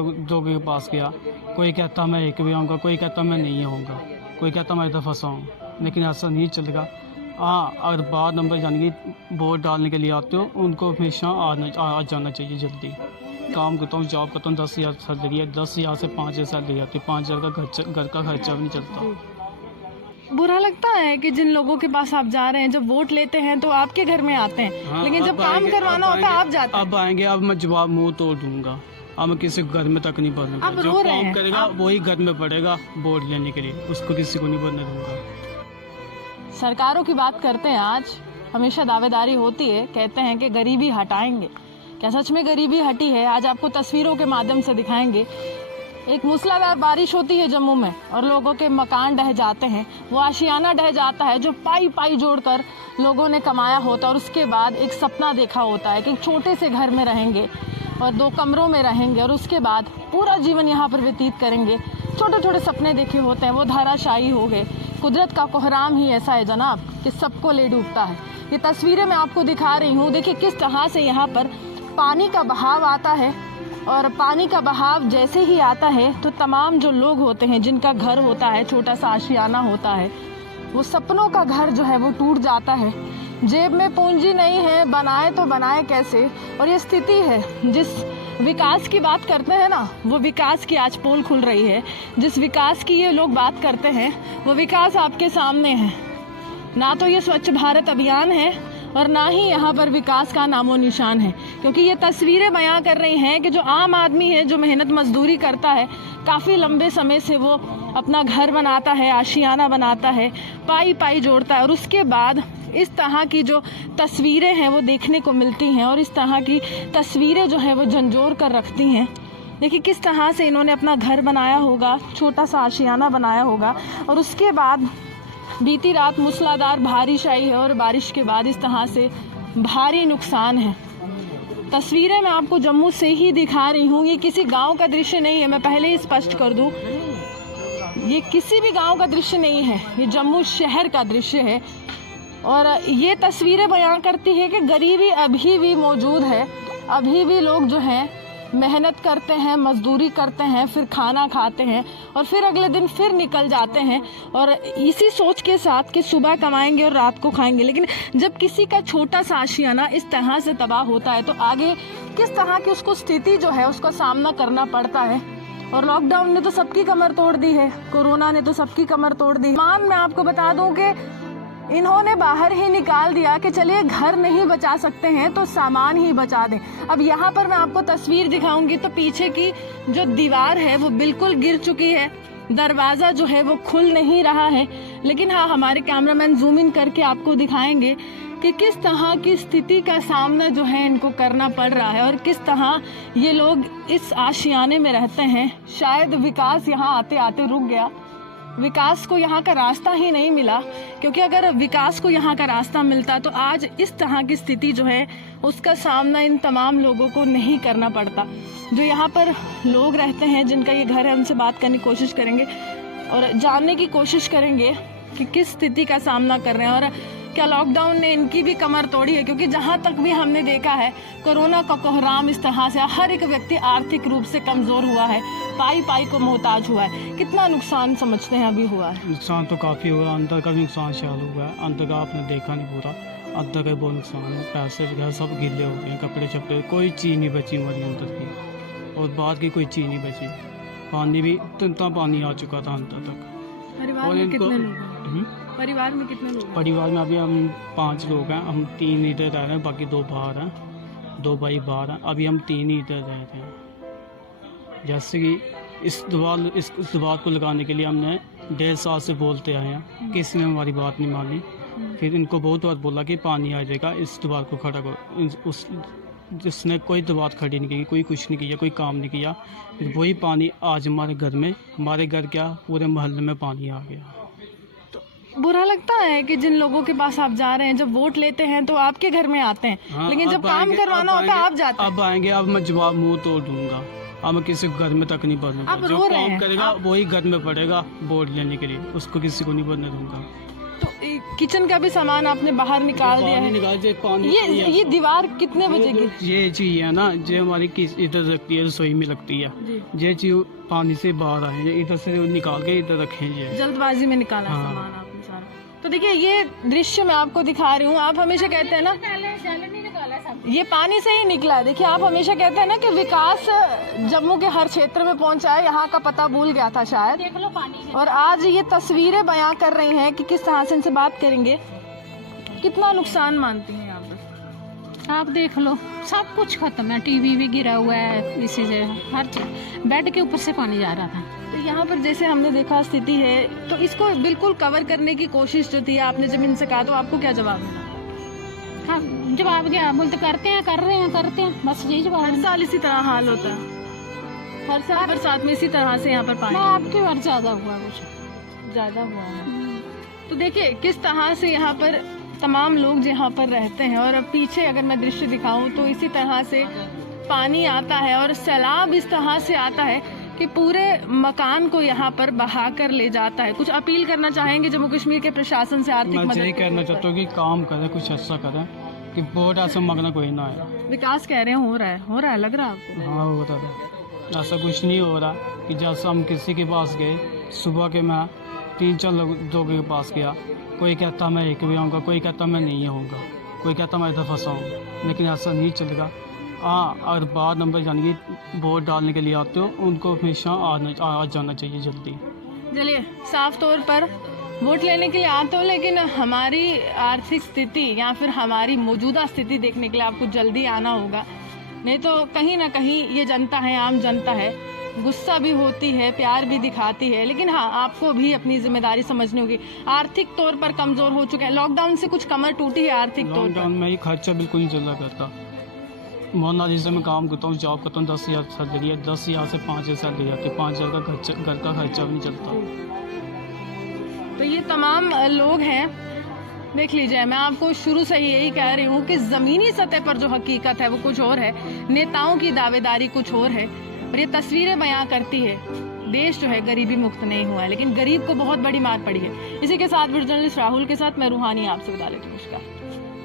लोगों के पास गया, कोई कहता मैं एक भी आऊँगा, कोई कहता मैं नहीं आऊँगा, कोई कहता मैं इधर फंसा हूँ, लेकिन ऐसा नहीं चलेगा। हाँ, अगर बाद नंबर यानी कि वोट डालने के लिए आते हो उनको हमेशा आ जाना चाहिए जल्दी। काम करता हूँ, जॉब करता हूँ, 10,000 सैलरी है, 10,000 से 5,000 सैलरी आती है, 5,000 का घर का खर्चा भी नहीं चलता। बुरा लगता है कि जिन लोगों के पास आप जा रहे हैं, जब वोट लेते हैं तो आपके घर में आते हैं, हाँ, लेकिन जब काम करवाना होता है आप जाते हैं। अब आएंगे, अब मैं जवाब मुंह तोड़ दूंगा, अब मैं किसी घर में तक नहीं बढ़ने आप रो रहे हैं, करेगा वही घर में पड़ेगा वोट लेने के लिए, उसको किसी को नहीं बढ़ने दूंगा। सरकारों की बात करते हैं, आज हमेशा दावेदारी होती है, कहते हैं कि गरीबी हटाएंगे। क्या सच में गरीबी हटी है? आज आपको तस्वीरों के माध्यम से दिखाएंगे। एक मूसलाधार बारिश होती है जम्मू में और लोगों के मकान ढह जाते हैं, वो आशियाना ढह जाता है जो पाई पाई जोड़कर लोगों ने कमाया होता है, और उसके बाद एक सपना देखा होता है कि एक छोटे से घर में रहेंगे और 2 कमरों में रहेंगे और उसके बाद पूरा जीवन यहाँ पर व्यतीत करेंगे। छोटे छोटे सपने देखे होते हैं, वो धाराशायी हो गए। कुदरत का कोहराम ही ऐसा है जनाब कि सबको ले डूबता है। ये तस्वीरें मैं आपको दिखा रही हूँ, देखिए किस तरह से यहाँ पर पानी का बहाव आता है, और पानी का बहाव जैसे ही आता है तो तमाम जो लोग होते हैं, जिनका घर होता है, छोटा सा आशियाना होता है, वो सपनों का घर जो है वो टूट जाता है। जेब में पूंजी नहीं है, बनाए तो बनाए कैसे। और ये स्थिति है, जिस विकास की बात करते हैं ना, वो विकास की आज पोल खुल रही है। जिस विकास की ये लोग बात करते हैं वो विकास आपके सामने है। ना तो ये स्वच्छ भारत अभियान है और ना ही यहाँ पर विकास का नामो निशान है, क्योंकि ये तस्वीरें बयां कर रही हैं कि जो आम आदमी है, जो मेहनत मजदूरी करता है, काफ़ी लंबे समय से वो अपना घर बनाता है, आशियाना बनाता है, पाई पाई जोड़ता है, और उसके बाद इस तरह की जो तस्वीरें हैं वो देखने को मिलती हैं, और इस तरह की तस्वीरें जो है वो झंझोर कर रखती हैं। देखिए किस तरह से इन्होंने अपना घर बनाया होगा, छोटा सा आशियाना बनाया होगा, और उसके बाद बीती रात मूसलाधार बारिश आई है और बारिश के बाद इस तरह से भारी नुकसान है। तस्वीरें मैं आपको जम्मू से ही दिखा रही हूँ, ये किसी गांव का दृश्य नहीं है, मैं पहले ही स्पष्ट कर दूँ, ये किसी भी गांव का दृश्य नहीं है, ये जम्मू शहर का दृश्य है। और ये तस्वीरें बयां करती है कि गरीबी अभी भी मौजूद है, अभी भी लोग जो हैं मेहनत करते हैं, मजदूरी करते हैं, फिर खाना खाते हैं और फिर अगले दिन फिर निकल जाते हैं, और इसी सोच के साथ कि सुबह कमाएंगे और रात को खाएंगे। लेकिन जब किसी का छोटा सा आशियाना इस तरह से तबाह होता है तो आगे किस तरह की उसको स्थिति जो है उसका सामना करना पड़ता है। और लॉकडाउन ने तो सबकी कमर तोड़ दी है, कोरोना ने तो सबकी कमर तोड़ दी। मान मैं आपको बता दूं कि इन्होंने बाहर ही निकाल दिया कि चलिए घर नहीं बचा सकते हैं तो सामान ही बचा दें। अब यहाँ पर मैं आपको तस्वीर दिखाऊंगी तो पीछे की जो दीवार है वो बिल्कुल गिर चुकी है, दरवाज़ा जो है वो खुल नहीं रहा है। लेकिन हाँ, हमारे कैमरामैन जूम इन करके आपको दिखाएंगे कि किस तरह की स्थिति का सामना जो है इनको करना पड़ रहा है और किस तरह ये लोग इस आशियाने में रहते हैं। शायद विकास यहाँ आते आते रुक गया, विकास को यहाँ का रास्ता ही नहीं मिला, क्योंकि अगर विकास को यहाँ का रास्ता मिलता तो आज इस तरह की स्थिति जो है उसका सामना इन तमाम लोगों को नहीं करना पड़ता। जो यहाँ पर लोग रहते हैं, जिनका ये घर है, उनसे बात करने की कोशिश करेंगे और जानने की कोशिश करेंगे कि किस स्थिति का सामना कर रहे हैं और क्या लॉकडाउन ने इनकी भी कमर तोड़ी है। क्योंकि जहाँ तक भी हमने देखा है, कोरोना का कोहराम इस तरह से हर एक व्यक्ति आर्थिक रूप से कमज़ोर हुआ है, पाई पाई को मोहताज हुआ है। कितना नुकसान समझते हैं अभी हुआ है? नुकसान तो काफ़ी हुआ, अंदर का भी नुकसान शायद हुआ है, अंदर का आपने देखा नहीं पूरा, अंदर का बहुत नुकसान है। पैसे वगैरह सब गिले हो गए, कपड़े चपड़े, कोई चीज़ नहीं बची हमारी अंदर की, और बाद की कोई चीज़ नहीं बची। पानी भी इतना पानी आ चुका था अंदर तक। परिवार में कितने लोग हैं? परिवार में कितने लोग? परिवार में अभी हम 5 लोग हैं, हम 3 इधर रह रहे हैं, बाकी 2 बाहर हैं, 2 भाई बाहर हैं, अभी हम 3 ही इधर रह रहे हैं। जैसे कि इस दीवार को लगाने के लिए हमने 1.5 साल से बोलते आए हैं, किसी ने हमारी बात नहीं मानी। फिर इनको बहुत बार बोला कि पानी आ जाएगा, इस दीवार को खड़ा करो, जिसने कोई दीवार खड़ी नहीं की, कोई कुछ नहीं किया, कोई काम नहीं किया। फिर वही पानी आज हमारे घर में, हमारे घर क्या पूरे मोहल्ले में पानी आ गया। बुरा लगता है कि जिन लोगों के पास आप जा रहे हैं, जब वोट लेते हैं तो आपके घर में आते हैं, हाँ, लेकिन जब काम करवाना होता है आप जाते हैं। अब आएंगे, अब मैं जवाब मुंह तोड़ दूंगा, अब मैं किसी घर में तक नहीं बढ़ूंगा। जो काम करेगा वही घर में पड़ेगा वोट लेने के लिए, उसको किसी को नहीं बढ़ने दूंगा। तो किचन का भी सामान आपने बाहर निकाल दिया है। निकाल दिया, पानी ये दीवार कितने बजे की? ये चीज है ना, जो हमारी इधर लगती है, रसोई में लगती है, ये चीज पानी से बाहर आए, इधर से निकाल के इधर रखे हैं। जल्दबाजी में निकाला सामान आपने सारा। तो देखिए ये दृश्य मैं आपको दिखा रही हूँ। आप हमेशा कहते हैं ना ये पानी से ही निकला है। देखिए आप हमेशा कहते हैं ना कि विकास जम्मू के हर क्षेत्र में पहुंचा है, यहाँ का पता भूल गया था शायद। देख लो पानी। और आज ये तस्वीरें बयां कर रही हैं कि किस तरह से इनसे बात करेंगे। कितना नुकसान मानती हैं यहाँ पर? आप देख लो, सब कुछ खत्म है, टीवी भी गिरा हुआ है, इसी से हर चीज, बेड के ऊपर से पानी जा रहा था। तो यहाँ पर जैसे हमने देखा स्थिति है, तो इसको बिल्कुल कवर करने की कोशिश जो थी, आपने जब इनसे कहा तो आपको क्या जवाब मिला? हाँ, जवाब क्या बोलते, करते हैं, कर रहे हैं, करते हैं, बस यही जवाब हर है। साल इसी तरह हाल होता है, हर साल बरसात में इसी तरह से यहाँ पर पानी। आपकी बार ज्यादा हुआ, कुछ ज्यादा हुआ है। तो देखिए किस तरह से यहाँ पर तमाम लोग यहाँ पर रहते हैं। और अब पीछे अगर मैं दृश्य दिखाऊं तो इसी तरह से पानी आता है और सैलाब इस तरह से आता है कि पूरे मकान को यहाँ पर बहा कर ले जाता है। कुछ अपील करना चाहेंगे जम्मू कश्मीर के प्रशासन से आर्थिक मदद? मैं यही कहना चाहता हूँ कि काम करें, कुछ अच्छा करें, कि बहुत ऐसा मगना कोई ना आए। विकास कह रहे हैं हो रहा है लग रहा है आपको? हाँ हो रहा है, ऐसा कुछ नहीं हो रहा कि जैसा हम किसी के पास गए, सुबह के मैं 3-4 लोगों के पास गया, कोई कहता मैं एक भी आऊँगा, कोई कहता मैं नहीं आऊँगा, कोई कहता मैं इधर फंसा हूँ, लेकिन ऐसा नहीं चलेगा। हाँ, अगर बार नंबर यानी कि वोट डालने के लिए आते हो, उनको हमेशा आ जाना चाहिए जल्दी। चलिए साफ तौर पर वोट लेने के लिए आते हो, लेकिन हमारी आर्थिक स्थिति या फिर हमारी मौजूदा स्थिति देखने के लिए आपको जल्दी आना होगा। नहीं तो कहीं ना कहीं ये जनता है, आम जनता है, गुस्सा भी होती है, प्यार भी दिखाती है, लेकिन हाँ आपको भी अपनी जिम्मेदारी समझनी होगी। आर्थिक तौर पर कमजोर हो चुके हैं, लॉकडाउन से कुछ कमर टूटी है आर्थिक तौर पर। लॉकडाउन में ही खर्चा बिल्कुल नहीं चला करता। मोहल्ला जिससे मैं काम करता हूँ, जॉब करता हूँ, 10,000 सैलरी है, 10,000 से 5,000 सैलरी जाती है, 5,000 का घर का खर्चा भी नहीं चलता। तो ये तमाम लोग हैं, देख लीजिए, मैं आपको शुरू से ही यही कह रही हूँ कि ज़मीनी सतह पर जो हकीकत है वो कुछ और है, नेताओं की दावेदारी कुछ और है, और ये तस्वीरें बयां करती है देश जो है गरीबी मुक्त नहीं हुआ है, लेकिन गरीब को बहुत बड़ी मार पड़ी है। इसी के साथ वीडियो जर्नलिस्ट राहुल के साथ मैं रूहानी आपसे विदा लेती हूँ। नमस्कार।